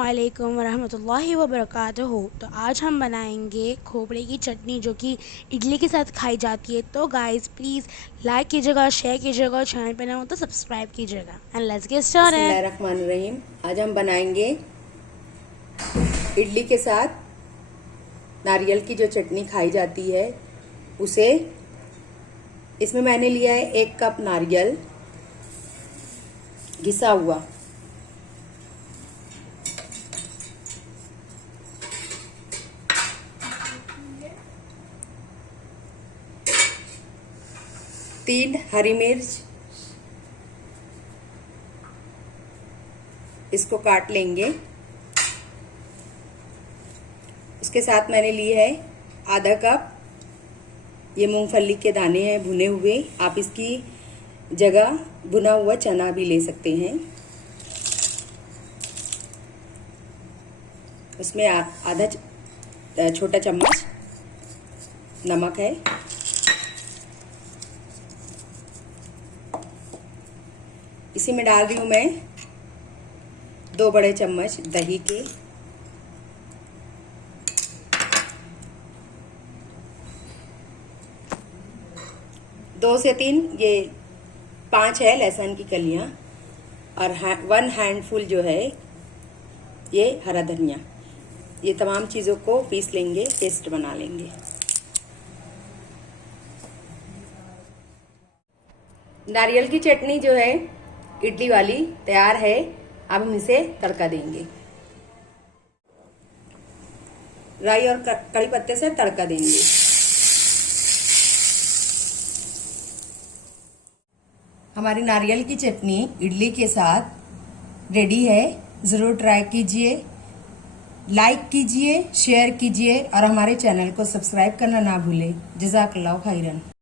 अस्सलामुअलैकुम वरहमतुल्लाहि वबरकातुहू। तो आज हम बनाएंगे खोपड़े की चटनी जो कि इडली के साथ खाई जाती है। तो गाइस प्लीज़ लाइक कीजिएगा, शेयर कीजिएगा और चैनल पर नए हो तो सब्सक्राइब कीजिएगा। And let's get started. बिस्मिल्लाहिर्रहमानिर्रहीम। आज हम बनाएंगे इडली के साथ नारियल की जो चटनी खाई जाती है उसे। इसमें मैंने लिया है 1 कप नारियल घिसा हुआ, तीन हरी मिर्च, इसको काट लेंगे। उसके साथ मैंने ली है आधा कप ये मूंगफली के दाने हैं भुने हुए। आप इसकी जगह भुना हुआ चना भी ले सकते हैं। उसमें आधा छोटा चम्मच नमक है। इसी में डाल रही हूं मैं 2 बड़े चम्मच दही के। दो से 3 ये 5 है लहसुन की कलियां और 1 हैंडफुल जो है ये हरा धनिया। ये तमाम चीजों को पीस लेंगे, पेस्ट बना लेंगे। नारियल की चटनी जो है इडली वाली तैयार है। अब हम इसे तड़का देंगे। राई और कड़ी पत्ते से तड़का देंगे। हमारी नारियल की चटनी इडली के साथ रेडी है। जरूर ट्राई कीजिए, लाइक कीजिए, शेयर कीजिए और हमारे चैनल को सब्सक्राइब करना ना भूलें। जज़ाकल्लाह खैरन।